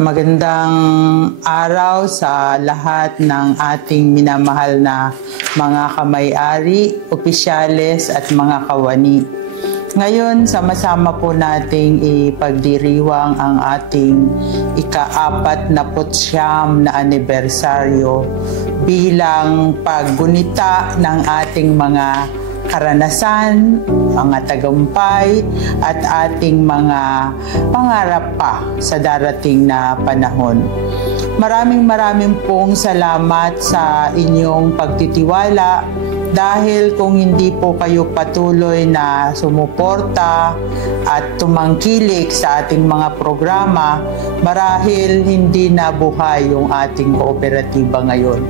Magandang araw sa lahat ng ating minamahal na mga kamay-ari, opisyales at mga kawani. Ngayon, sama-sama po nating ipagdiriwang ang ating ika-49 na anibersaryo bilang paggunita ng ating mga karanasan, mga tagumpay at ating mga pangarap pa sa darating na panahon. Maraming pong salamat sa inyong pagtitiwala dahil kung hindi po kayo patuloy na sumuporta at tumangkilik sa ating mga programa, marahil hindi nabuhay yung ating kooperatiba ngayon.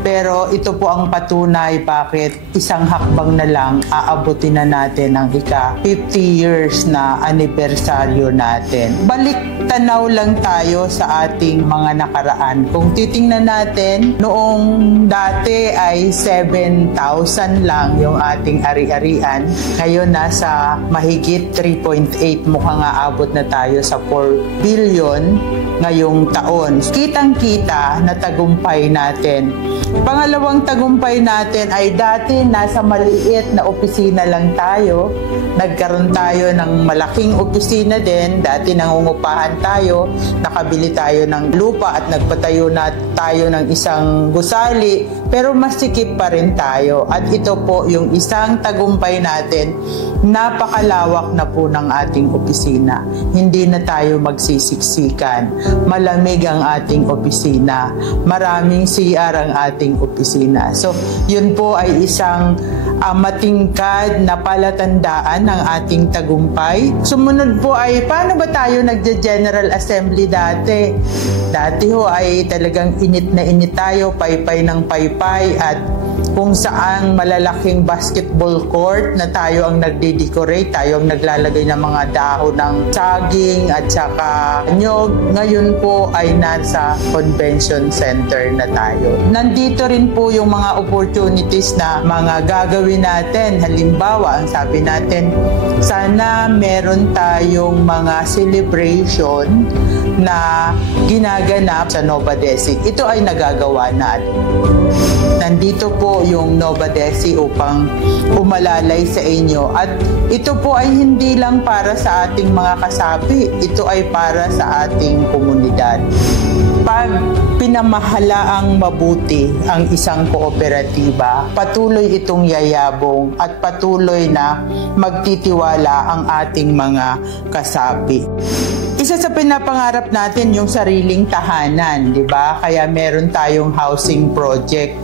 Pero ito po ang patunay bakit isang hakbang na lang aabutin na natin ang ika-50 years na anibersaryo natin. Balik tanaw lang tayo sa ating mga nakaraan. Kung titingnan natin, noong dati ay 7,000 lang yung ating ari-arian. Ngayon nasa mahigit 3.8, mukhang aabot na tayo sa 4 billion ngayong taon. Kitang-kita na tagumpay natin. Pangalawang tagumpay natin ay dati nasa maliit na opisina lang tayo. Nagkaroon tayo ng malaking opisina din. Dati nangungupahan tayo, nakabili tayo ng lupa at nagpatayo na tayo ng isang gusali. Pero masikip pa rin tayo. At ito po yung isang tagumpay natin. Napakalawak na po ng ating opisina. Hindi na tayo magsisiksikan. Malamig ang ating opisina. Maraming CR ang ating opisina. So, yun po ay isang matingkad na palatandaan ng ating tagumpay. Sumunod po ay paano ba tayo nagja-General Assembly dati? Dati ho ay talagang init na init tayo, paypay ng paypay at kung saan malalaking basketball court na tayo ang nagde-decorate, tayo ang naglalagay ng mga dahon ng saging at saka nyog. Ngayon po ay nasa convention center na tayo. Nandito rin po yung mga opportunities na mga gagawin natin. Halimbawa, ang sabi natin, sana meron tayong mga celebration na ginaganap sa Nova Desi. Ito ay nagagawa natin. Nandito po yung Nova Desi upang umalalay sa inyo. At ito po ay hindi lang para sa ating mga kasapi. Ito ay para sa ating komunidad. Pag pinamahalaang mabuti ang isang kooperatiba, patuloy itong yayabong at patuloy na magtitiwala ang ating mga kasapi. Isa sa pinapangarap natin yung sariling tahanan, di ba? Kaya meron tayong housing project.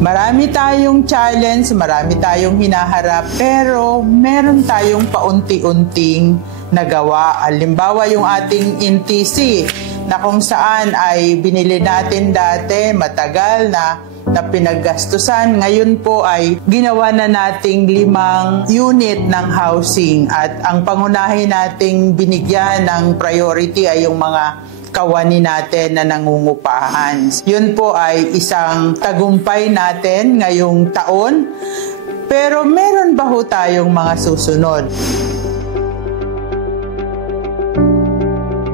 Marami tayong challenge, marami tayong hinaharap, pero meron tayong paunti-unting nagawa. Halimbawa yung ating NTC na kung saan ay binili natin dati, matagal na pinaggastusan. Ngayon po ay ginawa na nating 5 unit ng housing at ang pangunahin nating binigyan ng priority ay yung mga kawani natin na nangungupahan. Yun po ay isang tagumpay natin ngayong taon. Pero meron ba ho tayong mga susunod?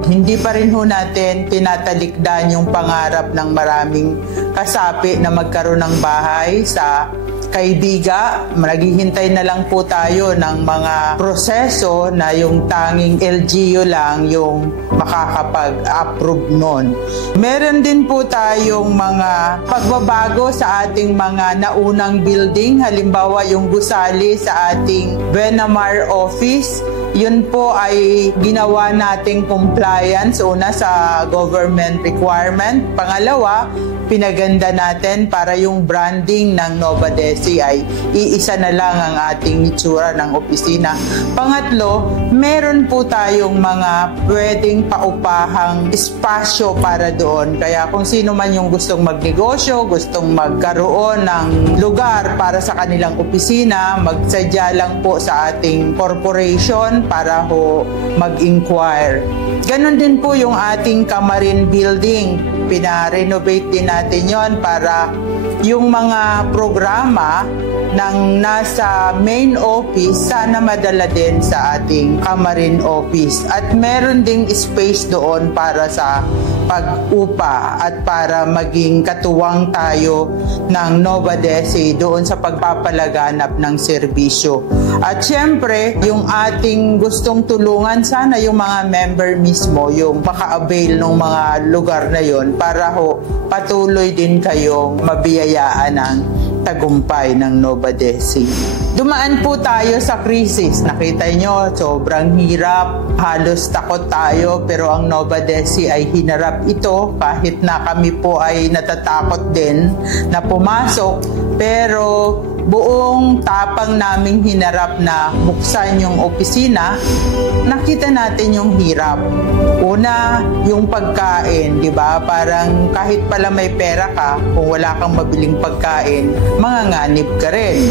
Hindi pa rin ho natin tinatalikdan yung pangarap ng maraming kasapi na magkaroon ng bahay sa Kaibiga. Naghihintay na lang po tayo ng mga proseso na yung tanging LGU lang yung makakapag-approve nun. Meron din po tayong mga pagbabago sa ating mga naunang building. Halimbawa yung gusali sa ating Benamar office. Yun po ay ginawa nating compliance una sa government requirement. Pangalawa, pinaganda natin para yung branding ng Nova Desi ay iisa na lang ang ating itsura ng opisina. Pangatlo, meron po tayong mga pwedeng paupahang espasyo para doon. Kaya kung sino man yung gustong magnegosyo, gustong magkaroon ng lugar para sa kanilang opisina, magsadya lang po sa ating corporation para ho mag-inquire. Ganon din po yung ating Kamarin building. Pina-renovate din natin yon para yung mga programa ng nasa main office, sana madala din sa ating Camarin office. At meron ding space doon para sa pag-upa at para maging katuwang tayo ng Nova Desi doon sa pagpapalaganap ng serbisyo. At syempre, yung ating gustong tulungan, sana yung mga member mismo, yung maka-avail ng mga lugar na yon para patuloy din kayong mabiyayaan ng tagumpay ng Nova Desi. Dumaan po tayo sa krisis. Nakita nyo, sobrang hirap. Halos takot tayo, pero ang Nova Desi ay hinarap ito kahit na kami po ay natatakot din na pumasok. Pero buong tapang naming hinarap na buksan yung opisina, nakita natin yung hirap. Una, yung pagkain, di ba? Parang kahit pala may pera ka, kung wala kang mabiling pagkain, manganganib ka rin.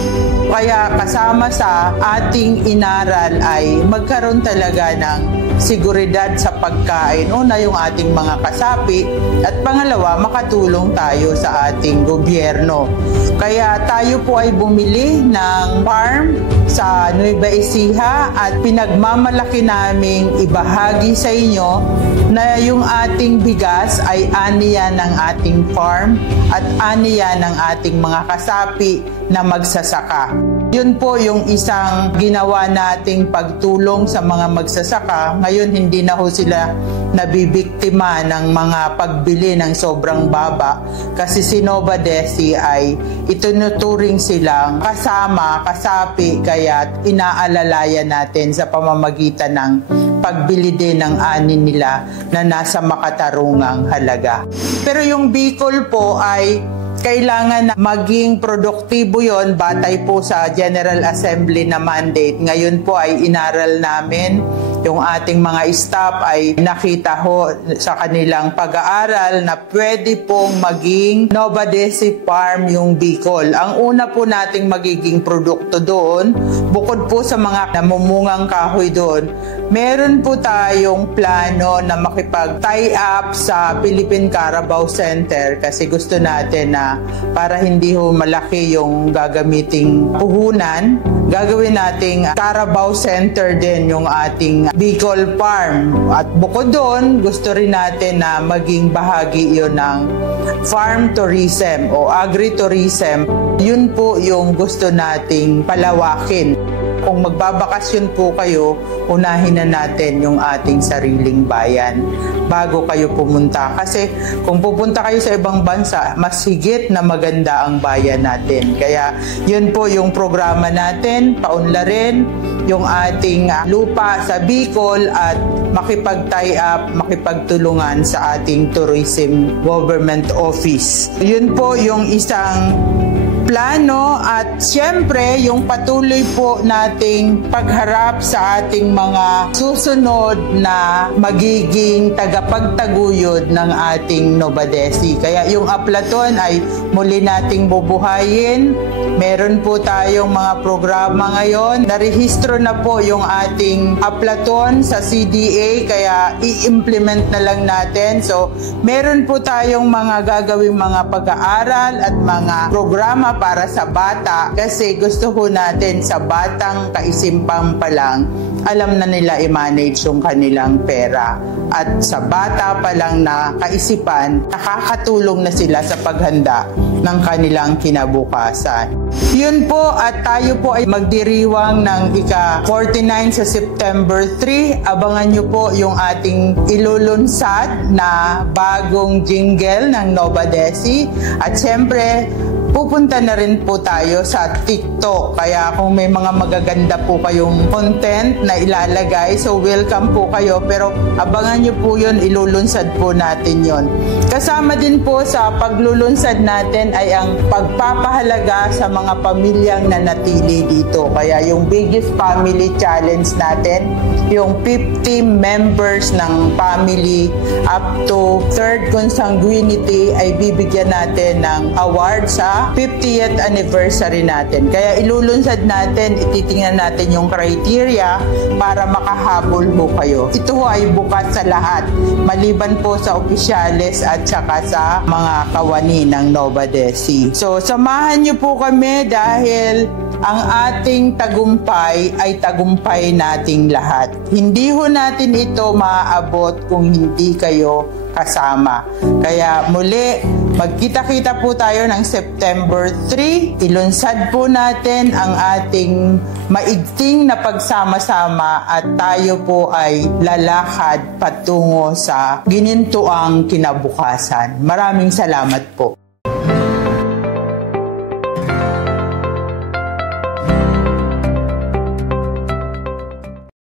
Kaya kasama sa ating inaral ay magkaroon talaga ng seguridad sa pagkain. Una, yung ating mga kasapi, at pangalawa, makatulong tayo sa ating gobyerno. Kaya tayo po ay bumili ng farm sa Nueva Ecija at pinagmamalaki naming ibahagi sa inyo na yung ating bigas ay aniya ng ating farm at aniya ng ating mga kasapi na magsasaka. Yun po yung isang ginawa nating pagtulong sa mga magsasaka. Ngayon hindi na ho sila nabibiktima ng mga pagbili ng sobrang baba kasi si Nova Desi ay itinuturing silang kasama, kasapi, kaya inaalalayan natin sa pamamagitan ng pagbili din ng ani nila na nasa makatarungang halaga. Pero yung Bicol po ay kailangan na maging produktibo yon batay po sa General Assembly na mandate. Ngayon po ay inaral namin. Yung ating mga staff ay nakita ho sa kanilang pag-aaral na pwede pong maging Nova Desi Farm yung Bicol. Ang una po nating magiging produkto doon, bukod po sa mga namumungang kahoy doon, meron po tayong plano na makipag-tie up sa Philippine Carabao Center kasi gusto natin na para hindi ho malaki yung gagamiting puhunan, gagawin nating Carabao Center din yung ating Bicol Farm. At bukod doon, gusto rin natin na maging bahagi yun ng farm tourism o agritourism. Yun po yung gusto nating palawakin. Kung magbabakasyon po kayo, unahin na natin yung ating sariling bayan bago kayo pumunta. Kasi kung pupunta kayo sa ibang bansa, mas higit na maganda ang bayan natin. Kaya yun po yung programa natin, paunlarin yung ating lupa sa Bicol at makipag-tie up, makipagtulungan sa ating tourism government office. Yun po yung isang plano at siyempre yung patuloy po nating pagharap sa ating mga susunod na magiging tagapagtaguyod ng ating Nova Desi. Kaya yung Aplaton ay muli nating bubuhayin. Meron po tayong mga programa ngayon. Narehistro na po yung ating Aplaton sa CDA kaya i-implement na lang natin. So meron po tayong mga gagawing mga pag-aaral at mga programa para sa bata kasi gusto ho natin sa batang kaisimpang pa lang alam na nila i-manage yung kanilang pera at sa bata pa lang na kaisipan nakakatulong na sila sa paghanda ng kanilang kinabukasan. Yun po at tayo po ay magdiriwang ng ika-49 sa September 3. Abangan nyo po yung ating ilulunsad na bagong jingle ng Nova Desi at siyempre pupunta na rin po tayo sa TikTok. Kaya kung may mga magaganda po kayong content na ilalagay, so welcome po kayo. Pero abangan nyo po yun, ilulunsad po natin yun. Kasama din po sa paglulunsad natin ay ang pagpapahalaga sa mga pamilyang nanatili dito. Kaya yung biggest family challenge natin, yung 50 members ng family up to third consanguinity ay bibigyan natin ng award sa 50th anniversary natin. Kaya ilulunsad natin, ititingnan natin yung criteria para makahabol ho kayo. Ito ho ay bukas sa lahat, maliban po sa opisyales at saka sa mga kawani ng Nova Desi. So, samahan niyo po kami dahil ang ating tagumpay ay tagumpay nating lahat. Hindi ho natin ito maaabot kung hindi kayo kasama. Kaya muli, magkita-kita po tayo ng September 3. Ilunsad po natin ang ating maigting na pagsama-sama at tayo po ay lalakad patungo sa ginintuang kinabukasan. Maraming salamat po.